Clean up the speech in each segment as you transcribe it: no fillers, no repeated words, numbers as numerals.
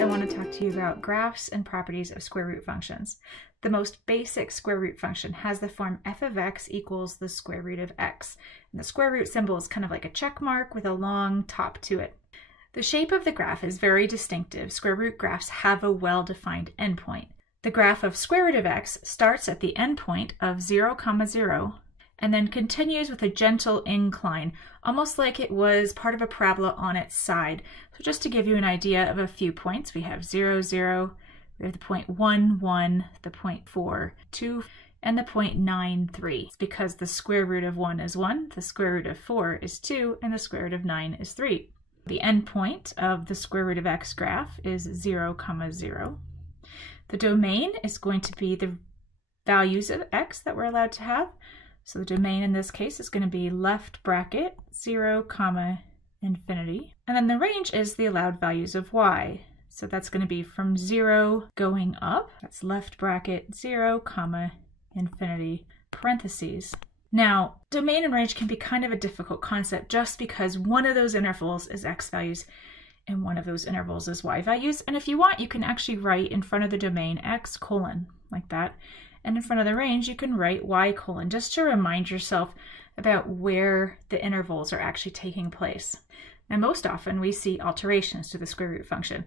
I want to talk to you about graphs and properties of square root functions. The most basic square root function has the form f of x equals the square root of x. And the square root symbol is kind of like a check mark with a long top to it. The shape of the graph is very distinctive. Square root graphs have a well-defined endpoint. The graph of square root of x starts at the endpoint of 0, 0, and then continues with a gentle incline, almost like it was part of a parabola on its side. So just to give you an idea of a few points, we have 0, 0, we have the point 1, 1, the point 4, 2, and the point 9, 3. It's because the square root of 1 is 1, the square root of 4 is 2, and the square root of 9 is 3. The endpoint of the square root of x graph is 0, 0. The domain is going to be the values of x that we're allowed to have. So the domain in this case is going to be left bracket 0, infinity. And then the range is the allowed values of y. So that's going to be from 0 going up. That's left bracket 0, infinity, parentheses. Now, domain and range can be kind of a difficult concept just because one of those intervals is x values and one of those intervals is y values. And if you want, you can actually write in front of the domain x colon, like that. And in front of the range, you can write y colon, just to remind yourself about where the intervals are actually taking place. Now, most often we see alterations to the square root function.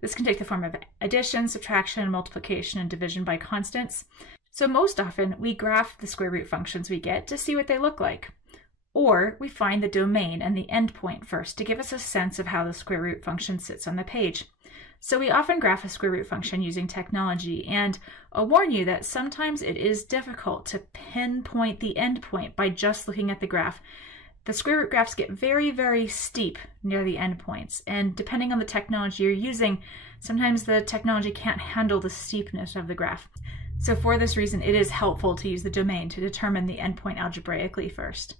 This can take the form of addition, subtraction, multiplication, and division by constants. So most often we graph the square root functions we get to see what they look like. Or we find the domain and the endpoint first to give us a sense of how the square root function sits on the page. So we often graph a square root function using technology, and I'll warn you that sometimes it is difficult to pinpoint the endpoint by just looking at the graph. The square root graphs get very, very steep near the endpoints, and depending on the technology you're using, sometimes the technology can't handle the steepness of the graph. So for this reason, it is helpful to use the domain to determine the endpoint algebraically first.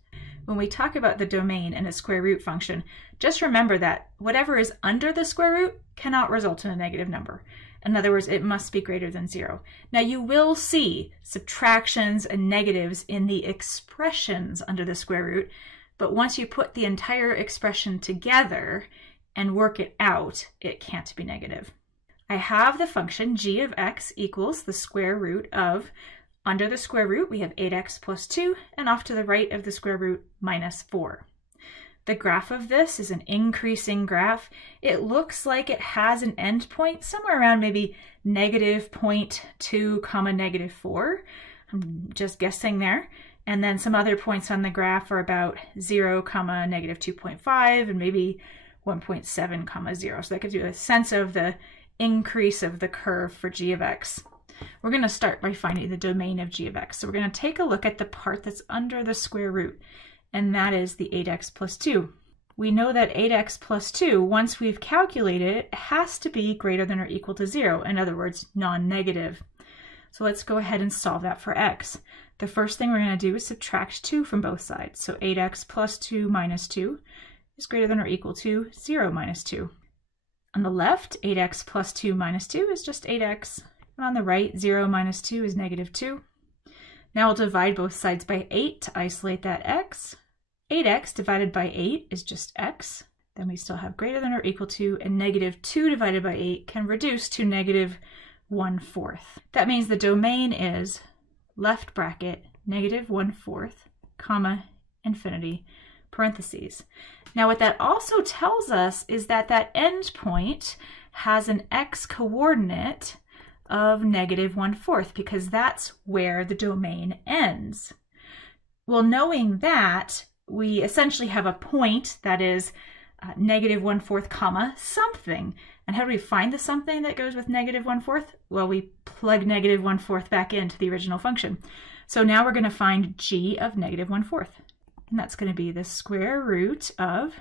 When we talk about the domain in a square root function, just remember that whatever is under the square root cannot result in a negative number. In other words, it must be greater than 0. Now you will see subtractions and negatives in the expressions under the square root, but once you put the entire expression together and work it out, it can't be negative. I have the function g of x equals the square root of, under the square root we have 8x plus 2, and off to the right of the square root minus 4. The graph of this is an increasing graph. It looks like it has an endpoint somewhere around maybe negative 0.2, negative 4. I'm just guessing there. And then some other points on the graph are about 0, negative 2.5, and maybe 1.7, 0. So that gives you a sense of the increase of the curve for g of x. We're going to start by finding the domain of g of x. So we're going to take a look at the part that's under the square root, and that is the 8x plus 2. We know that 8x plus 2, once we've calculated it, has to be greater than or equal to 0. In other words, non-negative. So let's go ahead and solve that for x. The first thing we're going to do is subtract 2 from both sides. So 8x plus 2 minus 2 is greater than or equal to 0 minus 2. On the left, 8x plus 2 minus 2 is just 8x. And on the right, 0 minus 2 is negative 2. Now we'll divide both sides by 8 to isolate that x. 8x divided by 8 is just x. Then we still have greater than or equal to, and negative 2 divided by 8 can reduce to negative 1/4. That means the domain is left bracket negative 1/4, infinity, parentheses. Now what that also tells us is that that endpoint has an x coordinate of negative 1/4, because that's where the domain ends. Well, knowing that, we essentially have a point that is negative 1/4, something. And how do we find the something that goes with negative 1/4? Well, we plug negative 1/4 back into the original function. So now we're going to find g of negative 1/4. And that's going to be the square root of,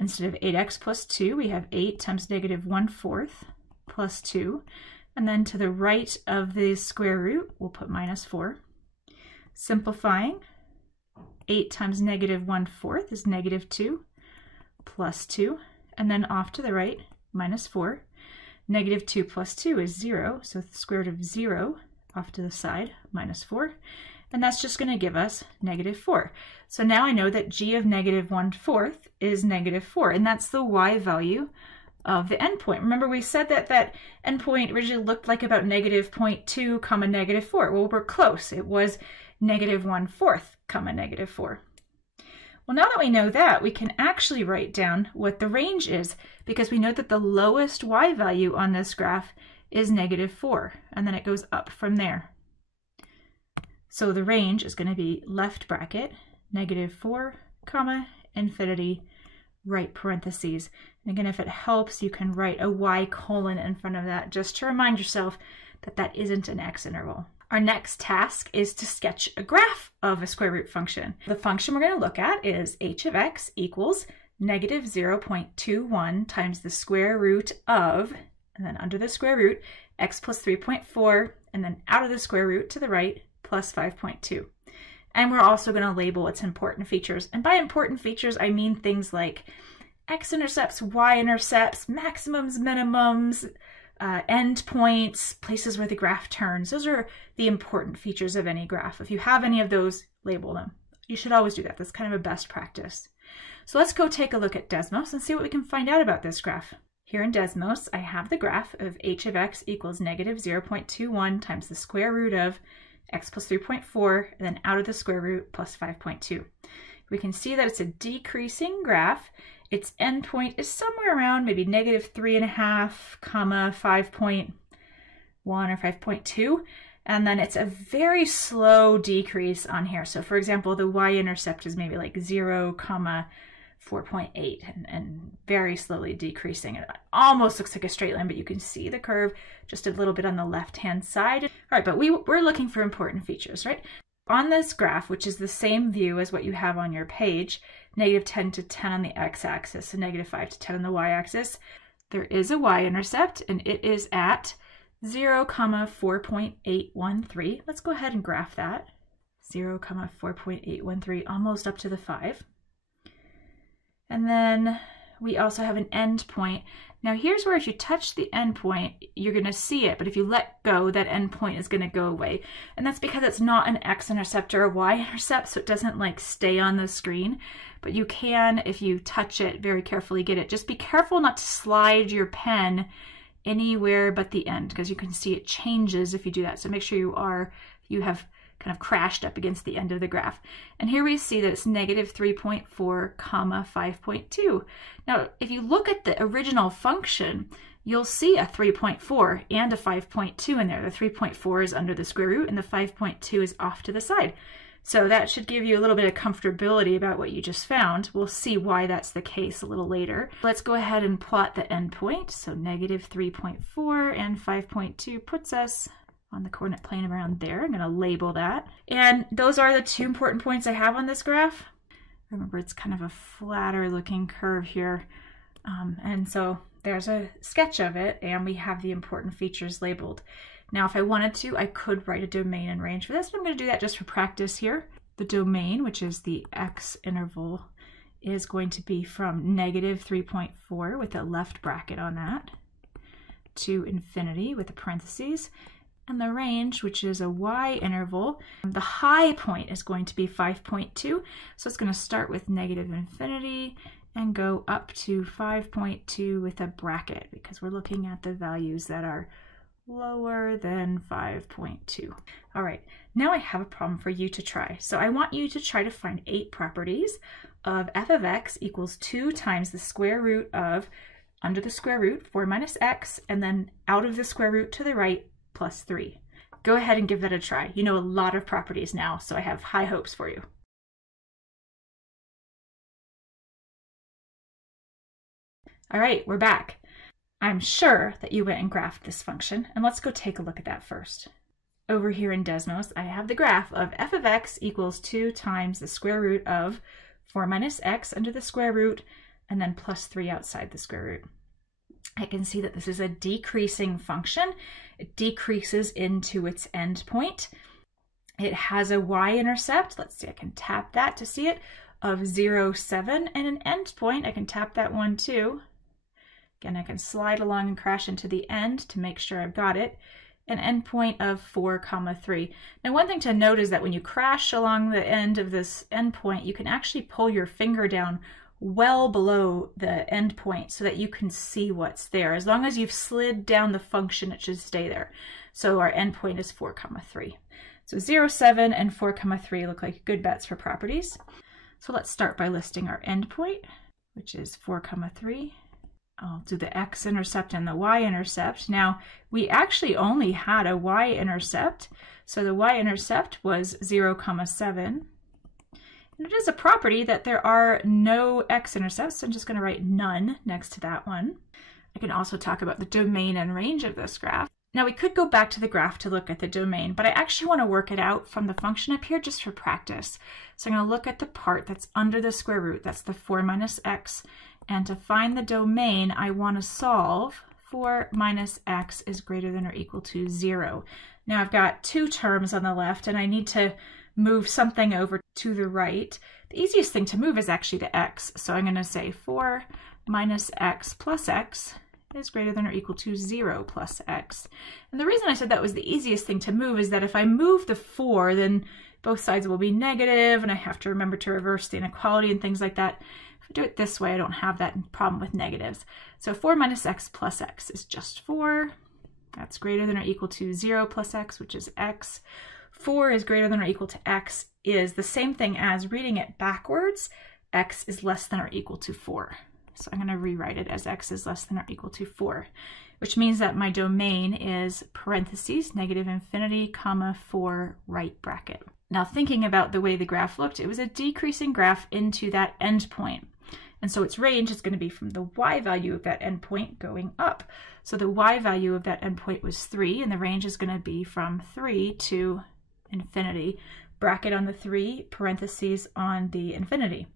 instead of 8x plus 2, we have 8 times negative 1/4 plus 2. And then to the right of the square root, we'll put minus 4. Simplifying, 8 times negative 1/4 is negative 2 plus 2. And then off to the right, minus 4. Negative 2 plus 2 is 0, so the square root of 0 off to the side, minus 4. And that's just going to give us negative 4. So now I know that g of negative 1/4 is negative 4, and that's the y value of the endpoint. Remember, we said that that endpoint originally looked like about negative 0.2 comma negative 4. Well, we're close. It was negative 1/4 comma negative 4. Well, now that we know that, we can actually write down what the range is, because we know that the lowest y value on this graph is negative 4, and then it goes up from there. So the range is going to be left bracket, negative 4, comma, infinity, right parentheses. And again, if it helps, you can write a y colon in front of that just to remind yourself that that isn't an x interval. Our next task is to sketch a graph of a square root function. The function we're going to look at is h of x equals negative 0.21 times the square root of, and then under the square root, x plus 3.4, and then out of the square root to the right, plus 5.2. And we're also going to label its important features. And by important features, I mean things like x-intercepts, y-intercepts, maximums, minimums, endpoints, places where the graph turns. Those are the important features of any graph. If you have any of those, label them. You should always do that. That's kind of a best practice. So let's go take a look at Desmos and see what we can find out about this graph. Here in Desmos, I have the graph of h of x equals negative 0.21 times the square root of x plus 3.4, and then out of the square root plus 5.2. We can see that it's a decreasing graph. Its endpoint is somewhere around maybe negative 3.5, comma 5.1 or 5.2. And then it's a very slow decrease on here. So for example, the y-intercept is maybe like 0, comma 4.8 and very slowly decreasing. It almost looks like a straight line, but you can see the curve just a little bit on the left-hand side. All right, but we're looking for important features, right? On this graph, which is the same view as what you have on your page, negative 10 to 10 on the x-axis and negative 5 to 10 on the y-axis, there is a y-intercept, and it is at 0, comma 4.813. Let's go ahead and graph that. 0, comma 4.813, almost up to the 5. And then we also have an endpoint. Now here's where if you touch the endpoint, you're going to see it, but if you let go, that endpoint is going to go away. And that's because it's not an x-intercept or a y-intercept, so it doesn't like stay on the screen. But you can, if you touch it very carefully, get it. Just be careful not to slide your pen anywhere but the end, because you can see it changes if you do that. So make sure you have kind of crashed up against the end of the graph. And here we see that it's negative 3.4, comma 5.2. Now, if you look at the original function, you'll see a 3.4 and a 5.2 in there. The 3.4 is under the square root and the 5.2 is off to the side. So that should give you a little bit of comfortability about what you just found. We'll see why that's the case a little later. Let's go ahead and plot the endpoint. So negative 3.4 and 5.2 puts us on the coordinate plane around there. I'm going to label that. And those are the two important points I have on this graph. Remember, it's kind of a flatter looking curve here. And so there's a sketch of it, and we have the important features labeled. Now, if I wanted to, I could write a domain and range for this, but I'm going to do that just for practice here. The domain, which is the x interval, is going to be from negative 3.4 with a left bracket on that to infinity with the parentheses. And the range, which is a y interval, the high point is going to be 5.2. So it's going to start with negative infinity and go up to 5.2 with a bracket, because we're looking at the values that are lower than 5.2. All right, now I have a problem for you to try. So I want you to try to find 8 properties of f of x equals 2 times the square root of, under the square root, 4 minus x, and then out of the square root to the right, plus 3. Go ahead and give that a try. You know a lot of properties now, so I have high hopes for you. All right, we're back. I'm sure that you went and graphed this function, and let's go take a look at that first. Over here in Desmos, I have the graph of f of x equals 2 times the square root of 4 minus x under the square root, and then plus 3 outside the square root. I can see that this is a decreasing function. It decreases into its endpoint. It has a y-intercept. Let's see, I can tap that to see it, of 0, 7, and an endpoint. I can tap that one too. Again, I can slide along and crash into the end to make sure I've got it. An endpoint of 4, 3. Now, one thing to note is that when you crash along the end of this endpoint, you can actually pull your finger down well below the endpoint so that you can see what's there. As long as you've slid down the function, it should stay there. So our endpoint is 4, 3. So 0, 7, and 4, 3 look like good bets for properties. So let's start by listing our endpoint, which is 4, 3. I'll do the x-intercept and the y-intercept. Now, we actually only had a y-intercept, so the y-intercept was 0, 7. And it is a property that there are no x-intercepts, so I'm just going to write none next to that one. I can also talk about the domain and range of this graph. Now, we could go back to the graph to look at the domain, but I actually want to work it out from the function up here just for practice. So I'm going to look at the part that's under the square root, that's the 4 minus x. And to find the domain, I want to solve 4 minus x is greater than or equal to 0. Now I've got two terms on the left and I need to move something over to the right. The easiest thing to move is actually the x. So I'm going to say 4 minus x plus x is greater than or equal to 0 plus x. And the reason I said that was the easiest thing to move is that if I move the 4, then both sides will be negative and I have to remember to reverse the inequality and things like that. If I do it this way, I don't have that problem with negatives. So 4 minus x plus x is just 4. That's greater than or equal to 0 plus x, which is x. 4 is greater than or equal to x is the same thing as reading it backwards. X is less than or equal to 4. So I'm going to rewrite it as x is less than or equal to 4, which means that my domain is parentheses, negative infinity, comma, 4, right bracket. Now thinking about the way the graph looked, it was a decreasing graph into that endpoint. And so its range is going to be from the y value of that endpoint going up. So the y value of that endpoint was 3, and the range is going to be from 3 to infinity. Bracket on the 3, parentheses on the infinity.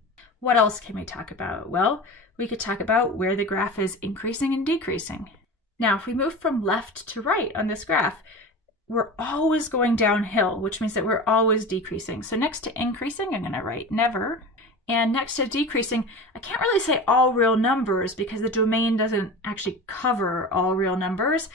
What else can we talk about? Well, we could talk about where the graph is increasing and decreasing. Now, if we move from left to right on this graph, we're always going downhill, which means that we're always decreasing. So next to increasing, I'm going to write never. And next to decreasing, I can't really say all real numbers because the domain doesn't actually cover all real numbers.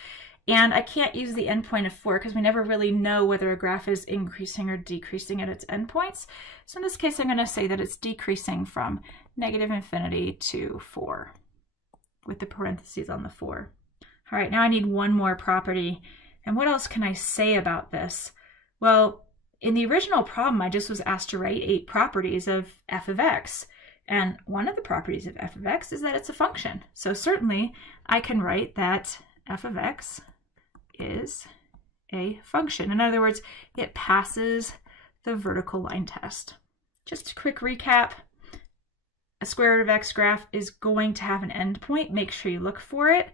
And I can't use the endpoint of 4 because we never really know whether a graph is increasing or decreasing at its endpoints. So in this case, I'm going to say that it's decreasing from negative infinity to 4 with the parentheses on the 4. All right, now I need one more property. And what else can I say about this? Well, in the original problem, I just was asked to write 8 properties of f of x. And one of the properties of f of x is that it's a function. So certainly I can write that f of x is a function. In other words, it passes the vertical line test. Just a quick recap. A square root of x graph is going to have an endpoint. Make sure you look for it.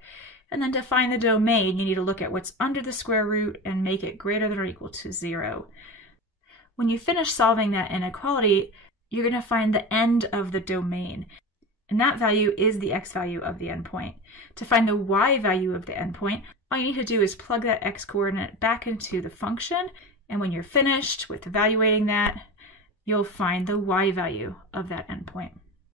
And then to find the domain, you need to look at what's under the square root and make it greater than or equal to 0. When you finish solving that inequality, you're going to find the end of the domain. And that value is the x value of the endpoint. To find the y value of the endpoint, all you need to do is plug that x coordinate back into the function. And when you're finished with evaluating that, you'll find the y value of that endpoint.